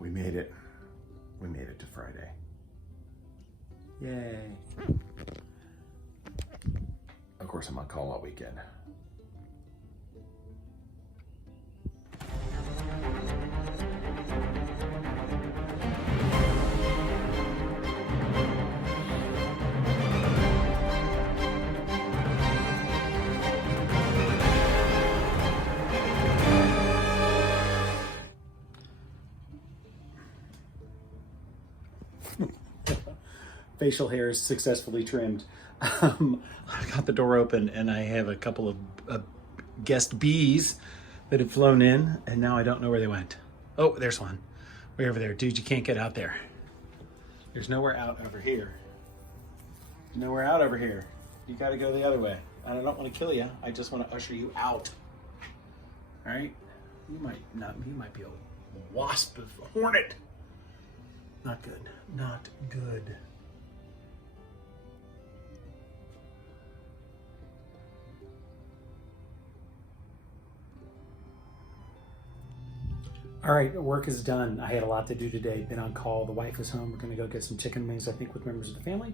We made it. We made it to Friday. Yay. Of course, I'm on call all weekend. Facial hair is successfully trimmed. I got the door open and I have a couple of guest bees that have flown in, and now I don't know where they went. Oh, there's one. Way over there. Dude, you can't get out there. There's nowhere out over here. Nowhere out over here. You gotta go the other way. I don't want to kill you. I just want to usher you out. All right? You might be a wasp, a hornet. Not good. Not good. All right, work is done. I had a lot to do today. Been on call. The wife is home. We're going to go get some chicken wings, I think, with members of the family.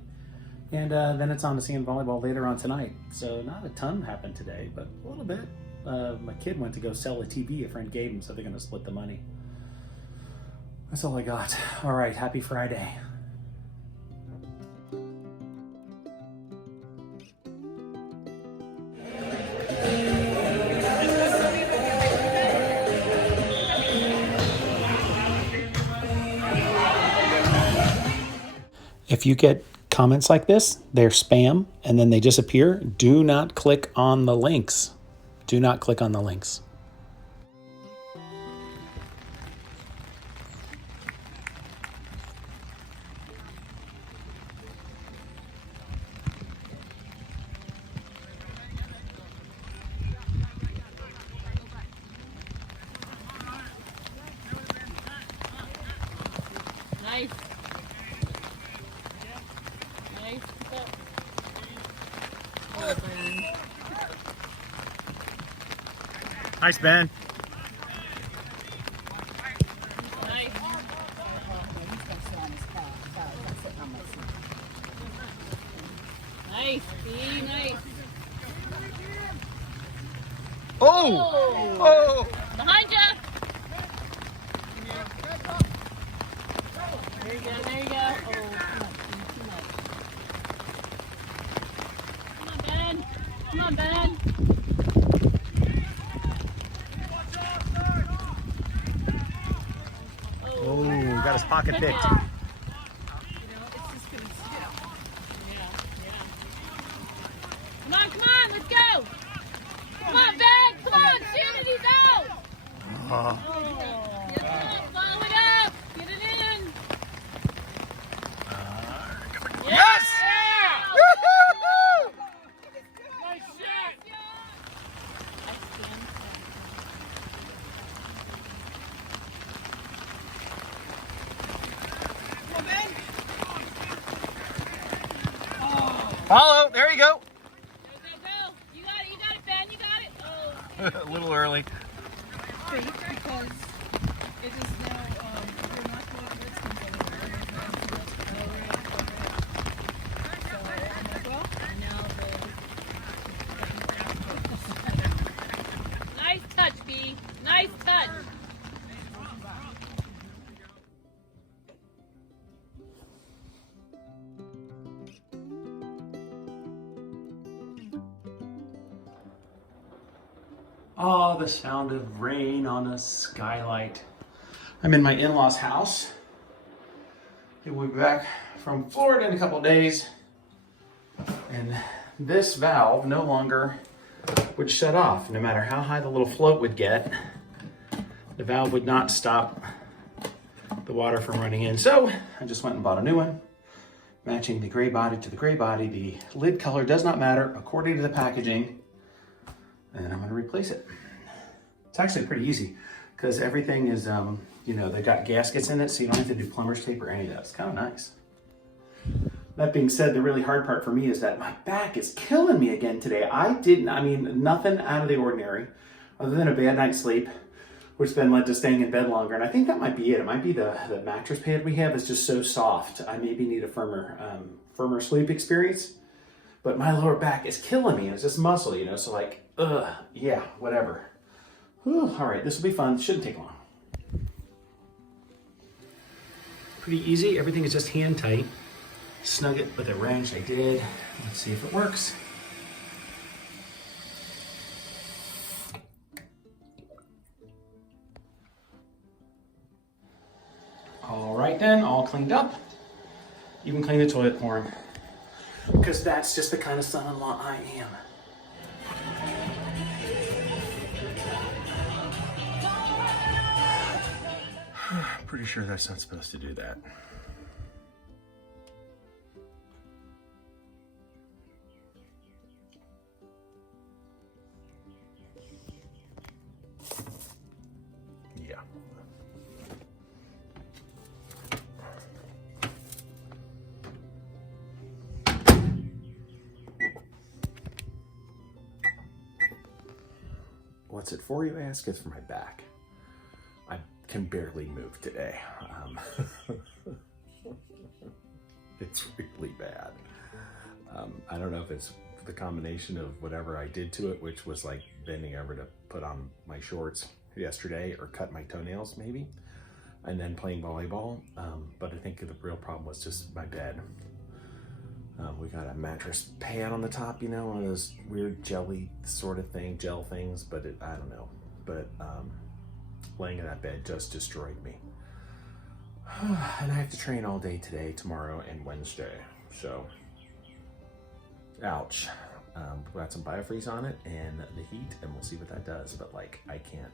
And then it's on to sand volleyball later on tonight. So not a ton happened today, but a little bit. My kid went to go sell a TV a friend gave him, so they're going to split the money. That's all I got. All right, happy Friday. If you get comments like this, they're spam and then they disappear. Do not click on the links. Do not click on the links. Nice. Nice. Oh, Ben. Nice, Ben. Nice. Nice. Be nice. Oh! Oh! Behind ya. There you go. There you go. Oh, too much. Come on, Ben. Come on, Ben. Oh, got his pocket picked. Yeah. Come on, let's go! Come on, Ben! Come on, shoot it, he's out! Get it up, follow it up! Get it in! Yes! Woo-hoo! Nice shot! Come on, Ben! Follow, there you go. Go, go, go! You got it, Ben, you got it! Oh. A little early. Because it is now, we're not going to Redskins anymore. So I'm like, well, now Nice touch, B. Nice touch. Oh, the sound of rain on a skylight. I'm in my in-laws' house. We'll be back from Florida in a couple of days. And this valve no longer would shut off. No matter how high the little float would get, the valve would not stop the water from running in. So I just went and bought a new one, matching the gray body to the gray body. The lid color does not matter according to the packaging. And I'm gonna replace it. It's actually pretty easy because everything is, you know, they got gaskets in it, so you don't have to do plumber's tape or any of that. It's kind of nice. That being said, the really hard part for me is that my back is killing me again today. I mean, nothing out of the ordinary other than a bad night's sleep, which then led to staying in bed longer. And I think that might be it. It might be the mattress pad we have is just so soft. I maybe need a firmer sleep experience. But my lower back is killing me, and it's just muscle, you know, so like, yeah, whatever. Whew, all right, this will be fun. Shouldn't take long. Pretty easy. Everything is just hand tight. Snug it with a wrench. I did. Let's see if it works. All right then, all cleaned up. You can clean the toilet for him. Because that's just the kind of son-in-law I am. Pretty sure that's not supposed to do that. Yeah. What's it for, you ask? It's for my back. I can barely move today. It's really bad. I don't know if it's the combination of whatever I did to it, which was like bending over to put on my shorts yesterday or cut my toenails maybe, and then playing volleyball. But I think the real problem was just my bed. We got a mattress pad on the top, you know, one of those weird jelly sort of thing, gel things, but I don't know. But laying in that bed just destroyed me. And I have to train all day today, tomorrow, and Wednesday. So, ouch. We got some biofreeze on it and the heat, and we'll see what that does. But like, I can't,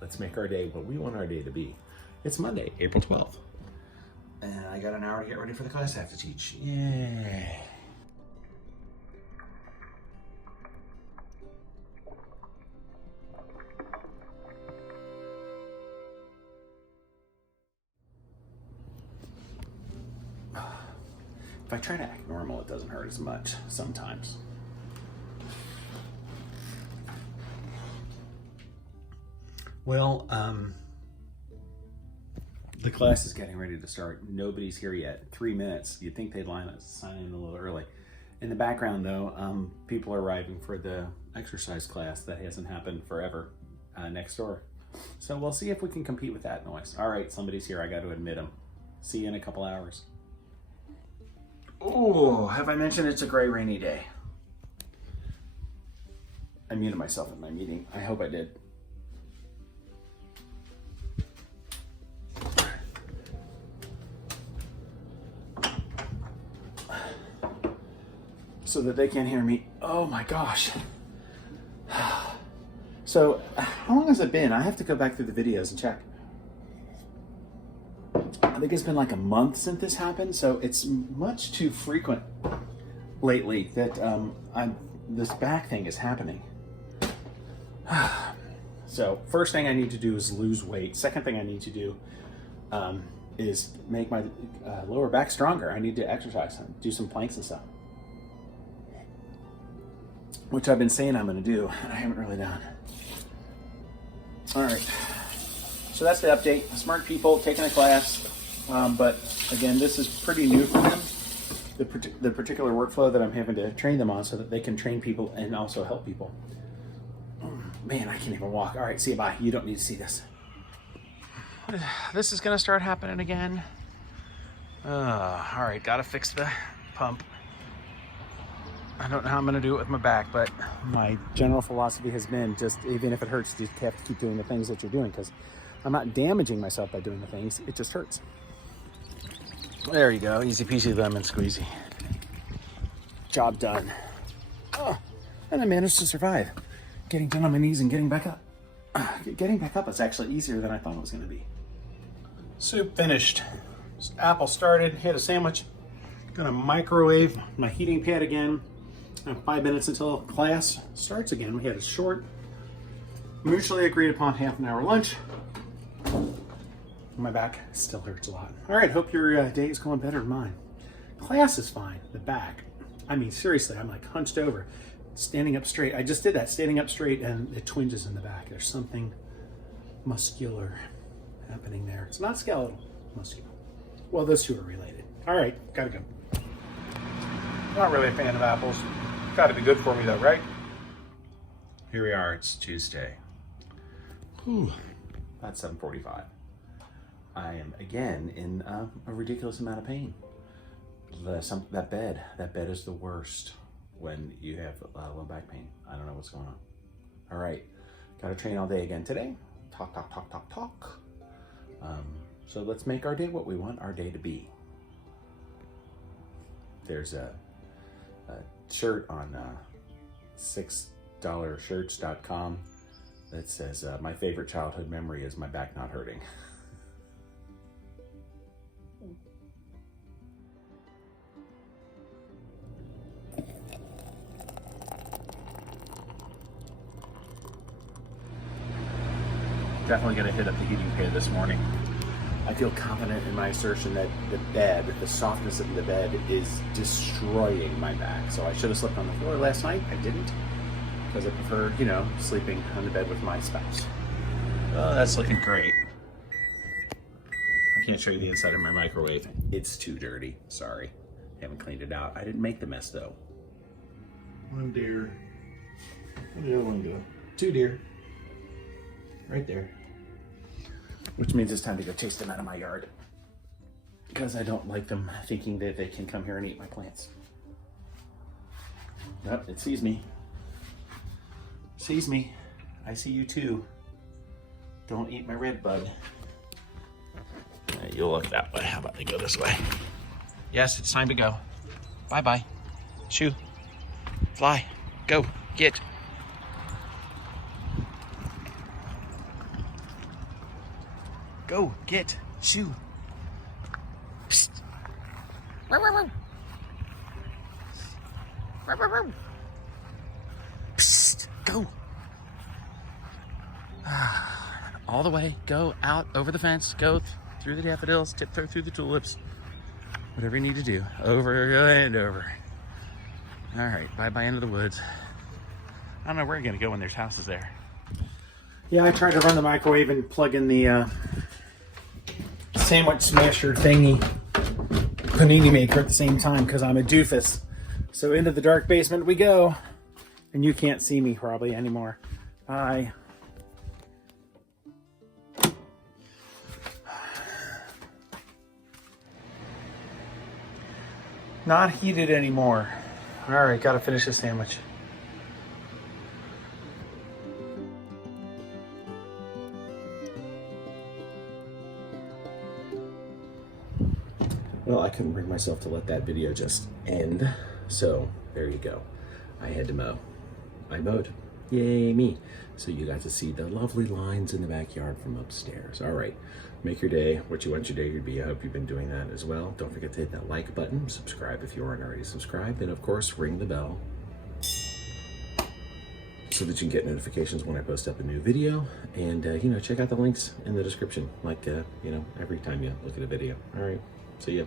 Let's make our day what we want our day to be. It's Monday, April 12th. And I got an hour to get ready for the class I have to teach. Yay. If I try to act normal, it doesn't hurt as much sometimes. Well, the class is getting ready to start. Nobody's here yet. 3 minutes. You'd think they'd sign in a little early. In the background, though, people are arriving for the exercise class that hasn't happened forever next door. So we'll see if we can compete with that noise. All right, somebody's here. I got to admit them. See you in a couple hours. Oh, have I mentioned it's a gray, rainy day? I muted myself in my meeting. I hope I did. So that they can't hear me. Oh my gosh. So, how long has it been? I have to go back through the videos and check. I think it's been like a month since this happened, so it's much too frequent lately that this back thing is happening. So first thing I need to do is lose weight. Second thing I need to do is make my lower back stronger. I need to exercise, do some planks and stuff, which I've been saying I'm going to do, and I haven't really done. All right, so that's the update. Smart people taking a class. But again, this is pretty new for them, the particular workflow that I'm having to train them on so that they can train people and also help people. Man, I can't even walk. All right, see you, bye. You don't need to see this. This is gonna start happening again. All right, gotta fix the pump. I don't know how I'm gonna do it with my back, but my general philosophy has been just, even if it hurts, you have to keep doing the things that you're doing, because I'm not damaging myself by doing the things, it just hurts. There you go, easy peasy lemon squeezy. Job done. Oh, and I managed to survive. Getting down on my knees and getting back up. Getting back up is actually easier than I thought it was gonna be. Soup finished. Apple started, had a sandwich. Gonna microwave my heating pad again. 5 minutes until class starts again. We had a short, mutually agreed upon half-an-hour lunch. My back still hurts a lot. All right, hope your day is going better than mine. Class is fine, the back. I mean, seriously, I'm like hunched over, standing up straight. I just did that, standing up straight, and it twinges in the back. There's something muscular happening there. It's not skeletal, muscular. Well, those two are related. All right, gotta go. Not really a fan of apples. Gotta be good for me though, right? Here we are, it's Tuesday. Whew, that's 7:45. I am again in a ridiculous amount of pain. That bed is the worst when you have low back pain. I don't know what's going on. All right, got to train all day again today. Talk. So let's make our day what we want our day to be. There's a shirt on $6shirts.com that says, my favorite childhood memory is my back not hurting. Definitely gonna hit up the heating pad this morning. I feel confident in my assertion that the softness of the bed is destroying my back. So I should have slept on the floor last night. I didn't, because I preferred, sleeping on the bed with my spouse. Oh, that's looking great. I can't show you the inside of my microwave. It's too dirty, sorry. Haven't cleaned it out. I didn't make the mess though. One deer. Where'd the other one go? Two deer. Right there. Which means it's time to go chase them out of my yard, because I don't like them thinking that they can come here and eat my plants. Nope, it sees me. Sees me. I see you too. Don't eat my red bud. You'll look that way. How about they go this way? Yes, it's time to go. Bye-bye. Shoo. Fly. Go. Get. Go, get, shoo. Psst. Psst, go. All the way, go out over the fence, go through the daffodils, tiptoe through the tulips. Whatever you need to do, over and over. All right, bye-bye into the woods. I don't know where you're gonna go when there's houses there. Yeah, I tried to run the microwave and plug in the sandwich smasher thingy panini maker at the same time, because I'm a doofus. So into the dark basement we go, and you can't see me probably anymore. Bye. Not heated anymore. All right, gotta finish this sandwich. Well, I couldn't bring myself to let that video just end, so there you go. I had to mow. I mowed. Yay, me. So you got to see the lovely lines in the backyard from upstairs. All right, make your day what you want your day to be. I hope you've been doing that as well. Don't forget to hit that like button, subscribe if you aren't already subscribed, and of course, ring the bell so that you can get notifications when I post up a new video. And, check out the links in the description, like, every time you look at a video. All right. See ya.